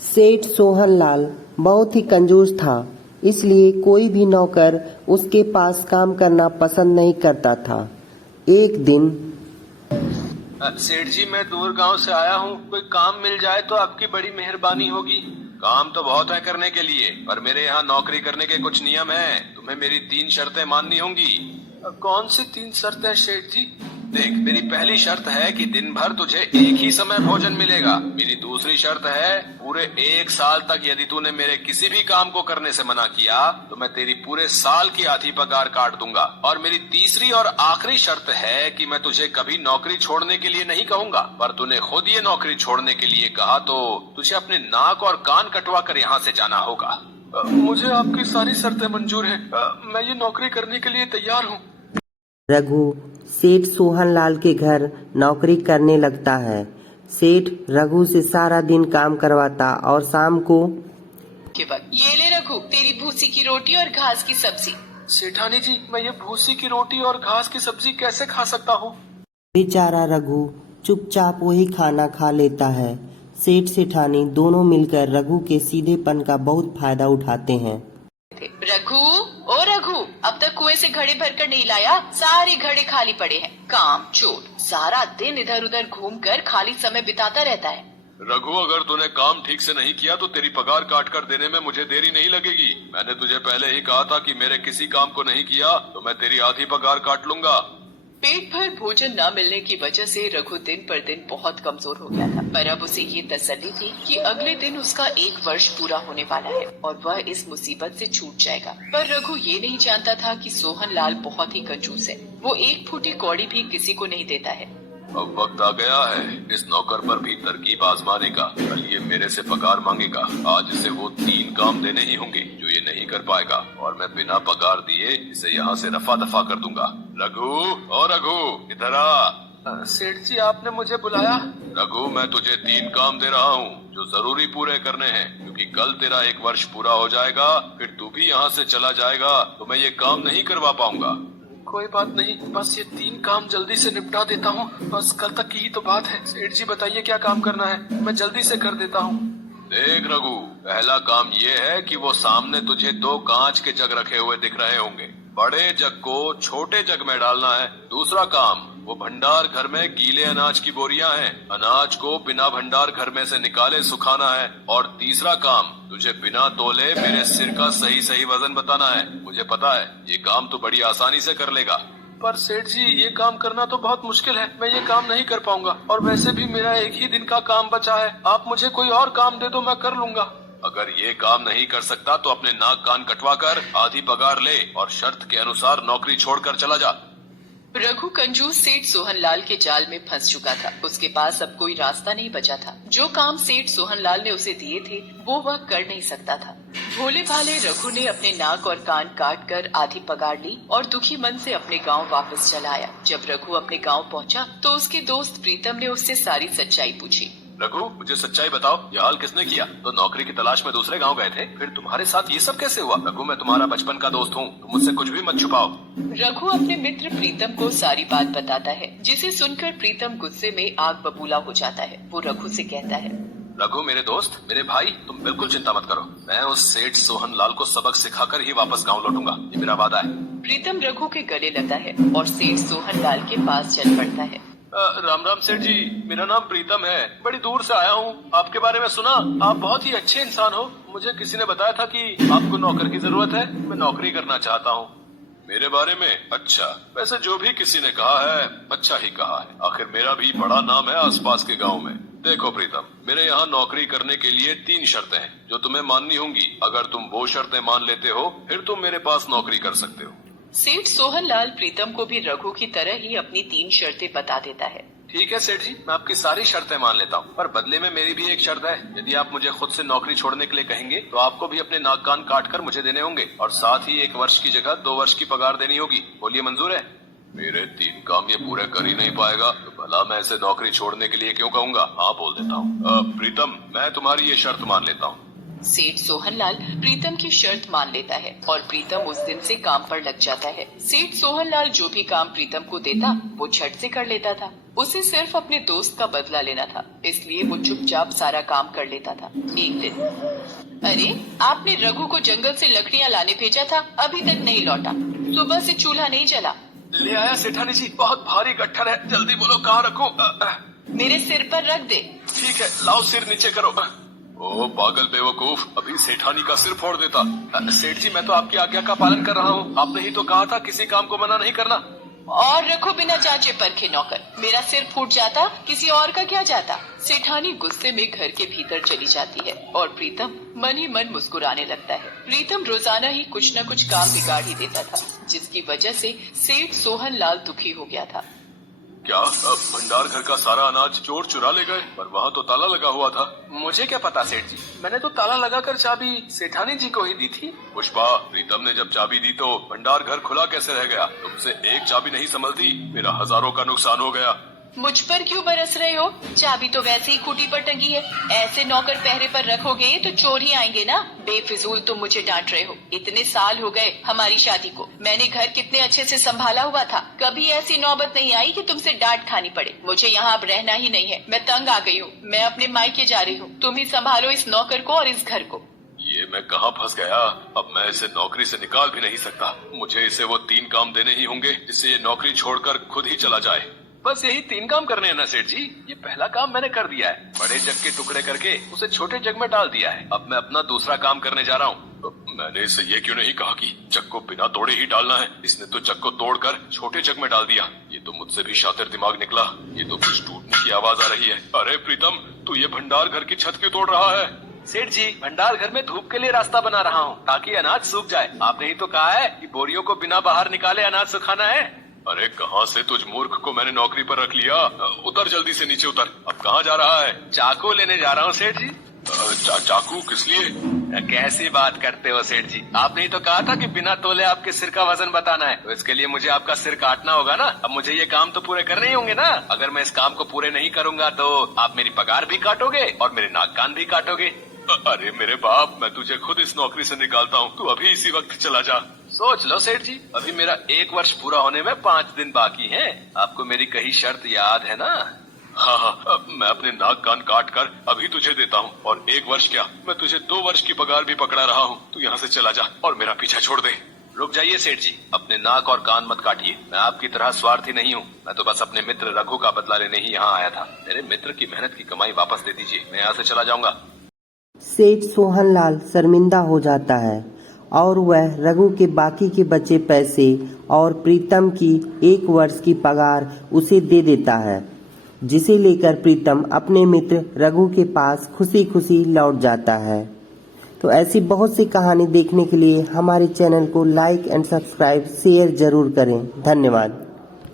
सेठ सोहनलाल बहुत ही कंजूस था, इसलिए कोई भी नौकर उसके पास काम करना पसंद नहीं करता था। एक दिन सेठ जी, मैं दूर गांव से आया हूँ, कोई काम मिल जाए तो आपकी बड़ी मेहरबानी होगी। काम तो बहुत है करने के लिए, पर मेरे यहाँ नौकरी करने के कुछ नियम हैं। तुम्हें मेरी 3 शर्तें माननी होंगी। कौन सी 3 शर्तें सेठ जी? देख, मेरी पहली शर्त है कि दिन भर तुझे एक ही समय भोजन मिलेगा। मेरी दूसरी शर्त है, पूरे 1 साल तक यदि तूने मेरे किसी भी काम को करने से मना किया तो मैं तेरी पूरे साल की आधी पगार काट दूंगा। और मेरी तीसरी और आखिरी शर्त है कि मैं तुझे कभी नौकरी छोड़ने के लिए नहीं कहूंगा, पर तूने खुद ये नौकरी छोड़ने के लिए कहा तो तुझे अपने नाक और कान कटवा कर यहाँ से जाना होगा। मुझे आपकी सारी शर्तें मंजूर है, मैं ये नौकरी करने के लिए तैयार हूँ। रघु सेठ सोहनलाल के घर नौकरी करने लगता है। सेठ रघु से सारा दिन काम करवाता और शाम को ये ले रघु, तेरी भूसी की रोटी और घास की सब्जी। सेठानी जी, मैं ये भूसी की रोटी और घास की सब्जी कैसे खा सकता हूँ? बेचारा रघु चुपचाप वही खाना खा लेता है। सेठ सेठानी दोनों मिलकर रघु के सीधेपन का बहुत फायदा उठाते हैं। रघु, ओ रघु, अब तक कुएं से घड़े भरकर नहीं लाया, सारे घड़े खाली पड़े हैं। काम चोर, सारा दिन इधर उधर घूमकर खाली समय बिताता रहता है। रघु, अगर तूने काम ठीक से नहीं किया तो तेरी पगार काट कर देने में मुझे देरी नहीं लगेगी। मैंने तुझे पहले ही कहा था कि मेरे किसी काम को नहीं किया तो मैं तेरी आधी पगार काट लूंगा। पेट भर भोजन न मिलने की वजह से रघु दिन पर दिन बहुत कमजोर हो गया था, पर अब उसे ये तसल्ली थी कि अगले दिन उसका 1 वर्ष पूरा होने वाला है और वह इस मुसीबत से छूट जाएगा। पर रघु ये नहीं जानता था कि सोहनलाल बहुत ही कंजूस है। वो 1 फूटी कौड़ी भी किसी को नहीं देता है। अब वक्त आ गया है इस नौकर पर भी तरकीब आजमाने का। कल ये मेरे से पगार मांगेगा, आज इसे वो 3 काम देने ही होंगे जो ये नहीं कर पाएगा, और मैं बिना पगार दिए इसे यहाँ से रफा दफा कर दूंगा। रघु, और रघु, इधर आ। सेठ जी, आपने मुझे बुलाया? रघु, मैं तुझे 3 काम दे रहा हूँ जो जरूरी पूरे करने हैं, क्योंकि कल तेरा 1 वर्ष पूरा हो जाएगा, फिर तू भी यहाँ से चला जाएगा तो मैं ये काम नहीं करवा पाऊंगा। कोई बात नहीं, बस ये 3 काम जल्दी से निपटा देता हूँ, बस कल तक की ही तो बात है। सेठ जी बताइए क्या काम करना है, मैं जल्दी से कर देता हूँ। देख रघु, पहला काम ये है कि वो सामने तुझे 2 कांच के जग रखे हुए दिख रहे होंगे, बड़े जग को छोटे जग में डालना है। दूसरा काम, वो भंडार घर में गीले अनाज की बोरियां हैं, अनाज को बिना भंडार घर में से निकाले सुखाना है। और तीसरा काम, तुझे बिना तोले मेरे सिर का सही सही वजन बताना है। मुझे पता है ये काम तो बड़ी आसानी से कर लेगा। पर सेठ जी, ये काम करना तो बहुत मुश्किल है, मैं ये काम नहीं कर पाऊंगा, और वैसे भी मेरा 1 ही दिन का काम बचा है। आप मुझे कोई और काम दे दो, मैं कर लूंगा। अगर ये काम नहीं कर सकता तो अपने नाक कान कटवा कर आधी पगार ले और शर्त के अनुसार नौकरी छोड़कर चला जा। रघु कंजूस सेठ सोहनलाल के जाल में फंस चुका था। उसके पास अब कोई रास्ता नहीं बचा था। जो काम सेठ सोहनलाल ने उसे दिए थे वो वह कर नहीं सकता था। भोले भाले रघु ने अपने नाक और कान काट कर आधी पगार ली और दुखी मन से अपने गांव वापस चला आया। जब रघु अपने गांव पहुंचा तो उसके दोस्त प्रीतम ने उससे सारी सच्चाई पूछी। रघु, मुझे सच्चाई बताओ, ये हाल किसने किया? तो नौकरी की तलाश में दूसरे गांव गए थे, फिर तुम्हारे साथ ये सब कैसे हुआ? रघु, मैं तुम्हारा बचपन का दोस्त हूँ, तुम मुझसे कुछ भी मत छुपाओ। रघु अपने मित्र प्रीतम को सारी बात बताता है, जिसे सुनकर प्रीतम गुस्से में आग बबूला हो जाता है। वो रघु से कहता है, रघु मेरे दोस्त, मेरे भाई, तुम बिल्कुल चिंता मत करो, मैं उस सेठ सोहनलाल को सबक सिखाकर ही वापस गाँव लौटूंगा, ये मेरा वादा है। प्रीतम रघु के गले लगता है और सेठ सोहनलाल के पास चल पड़ता है। राम राम सेठ जी, मेरा नाम प्रीतम है, बड़ी दूर से आया हूँ। आपके बारे में सुना, आप बहुत ही अच्छे इंसान हो। मुझे किसी ने बताया था कि आपको नौकर की जरूरत है, मैं नौकरी करना चाहता हूँ। मेरे बारे में? अच्छा, वैसे जो भी किसी ने कहा है अच्छा ही कहा है, आखिर मेरा भी बड़ा नाम है आसपास के गाँव में। देखो प्रीतम, मेरे यहाँ नौकरी करने के लिए 3 शर्तें हैं जो तुम्हें माननी होंगी। अगर तुम वो शर्तें मान लेते हो फिर तुम मेरे पास नौकरी कर सकते हो। सेठ सोहनलाल प्रीतम को भी रघु की तरह ही अपनी 3 शर्तें बता देता है। ठीक है सेठ जी, मैं आपकी सारी शर्तें मान लेता हूँ, पर बदले में मेरी भी एक शर्त है। यदि आप मुझे खुद से नौकरी छोड़ने के लिए कहेंगे तो आपको भी अपने नाक कान काट कर मुझे देने होंगे, और साथ ही 1 वर्ष की जगह 2 वर्ष की पगार देनी होगी। बोलिए, मंजूर है? मेरे 3 काम ये पूरे कर ही नहीं पाएगा तो भला मैं इसे नौकरी छोड़ने के लिए क्यों कहूँगा? हाँ, बोल देता हूँ। प्रीतम, मैं तुम्हारी ये शर्त मान लेता हूँ। सेठ सोहनलाल प्रीतम की शर्त मान लेता है और प्रीतम उस दिन से काम पर लग जाता है। सेठ सोहनलाल जो भी काम प्रीतम को देता वो झट से कर लेता था। उसे सिर्फ अपने दोस्त का बदला लेना था, इसलिए वो चुपचाप सारा काम कर लेता था। एक दिन, अरे आपने रघु को जंगल से लकड़ियाँ लाने भेजा था, अभी तक नहीं लौटा। सुबह से चूल्हा नहीं जला। ले आया सेठानी जी, बहुत भारी गट्ठर है, जल्दी बोलो कहाँ रखूं? मेरे सिर पर रख दे। ठीक है, लाओ सिर नीचे करो। ओ पागल बेवकूफ, अभी सेठानी का सिर फोड़ देता। सेठ जी, मैं तो आपकी आज्ञा का पालन कर रहा हूँ, आपने ही तो कहा था किसी काम को मना नहीं करना। और रखो बिना जांचे परखे नौकर, मेरा सिर फूट जाता किसी और का क्या जाता। सेठानी गुस्से में घर के भीतर चली जाती है और प्रीतम मन ही मन मुस्कुराने लगता है। प्रीतम रोजाना ही कुछ न कुछ काम बिगाड़ ही देता था, जिसकी वजह से सेठ सोहन लाल दुखी हो गया था। क्या भंडार घर का सारा अनाज चोर चुरा ले गए? पर वहाँ तो ताला लगा हुआ था। मुझे क्या पता सेठ जी, मैंने तो ताला लगाकर चाबी सेठानी जी को ही दी थी। पुष्पा, प्रीतम ने जब चाबी दी तो भंडार घर खुला कैसे रह गया? तुमसे एक चाबी नहीं संभलती, मेरा हजारों का नुकसान हो गया। मुझ पर क्यों बरस रहे हो? चाबी तो वैसे ही खूंटी पर टंगी है, ऐसे नौकर पहरे पर रखोगे तो चोर ही आएंगे ना। बेफिजूल तुम मुझे डांट रहे हो। इतने साल हो गए हमारी शादी को, मैंने घर कितने अच्छे से संभाला हुआ था, कभी ऐसी नौबत नहीं आई कि तुमसे डांट खानी पड़े। मुझे यहाँ अब रहना ही नहीं है, मैं तंग आ गई हूँ, मैं अपने मायके जा रही हूँ। तुम ही संभालो इस नौकर को और इस घर को। ये मैं कहाँ फंस गया? अब मैं इसे नौकरी से निकाल भी नहीं सकता। मुझे इसे वो 3 काम देने ही होंगे जिससे ये नौकरी छोड़कर खुद ही चला जाए। बस यही 3 काम करने हैं ना सेठ जी? ये पहला काम मैंने कर दिया है, बड़े जग के टुकड़े करके उसे छोटे जग में डाल दिया है। अब मैं अपना दूसरा काम करने जा रहा हूँ। मैंने इसे ये क्यों नहीं कहा कि जग को बिना तोड़े ही डालना है? इसने तो जग को तोड़कर छोटे जग में डाल दिया। ये तो मुझसे भी शातिर दिमाग निकला। ये तो कुछ टूटने की आवाज आ रही है। अरे प्रीतम, तू ये भंडार घर की छत क्यों तोड़ रहा है? सेठ जी, भंडार घर में धूप के लिए रास्ता बना रहा हूँ ताकि अनाज सूख जाए। आपने ही तो कहा है कि बोरियों को बिना बाहर निकाले अनाज सुखाना है। अरे कहाँ से तुझ मूर्ख को मैंने नौकरी पर रख लिया? उतर जल्दी से नीचे उतर। अब कहाँ जा रहा है? चाकू लेने जा रहा हूँ सेठ जी। चाकू किस लिए? कैसी बात करते हो सेठ जी, आपने ही तो कहा था कि बिना तोले आपके सिर का वजन बताना है, तो इसके लिए मुझे आपका सिर काटना होगा ना। अब मुझे ये काम तो पूरे करने ही होंगे ना। अगर मैं इस काम को पूरे नहीं करूंगा तो आप मेरी पगार भी काटोगे और मेरे नाक कान भी काटोगे। अरे मेरे बाप, मैं तुझे खुद इस नौकरी से निकालता हूँ, तू अभी इसी वक्त चला जा। सोच लो सेठ जी, अभी मेरा 1 वर्ष पूरा होने में 5 दिन बाकी हैं। आपको मेरी कही शर्त याद है ना? हाँ, मैं अपने नाक कान काट कर अभी तुझे देता हूँ। और 1 वर्ष क्या, मैं तुझे 2 वर्ष की पगार भी पकड़ा रहा हूँ। तू यहाँ से चला जा और मेरा पीछा छोड़ दे। रुक जाइए सेठ जी, अपने नाक और कान मत काटिए। मैं आपकी तरह स्वार्थी नहीं हूँ, मैं तो बस अपने मित्र रघु का बदला लेने ही यहाँ आया था। मेरे मित्र की मेहनत की कमाई वापस दे दीजिए, मैं यहाँ से चला जाऊंगा। सेठ सोहनलाल शर्मिंदा हो जाता है और वह रघु के बाकी के बचे पैसे और प्रीतम की 1 वर्ष की पगार उसे दे देता है, जिसे लेकर प्रीतम अपने मित्र रघु के पास खुशी खुशी लौट जाता है। तो ऐसी बहुत सी कहानी देखने के लिए हमारे चैनल को लाइक एंड सब्सक्राइब शेयर जरूर करें। धन्यवाद।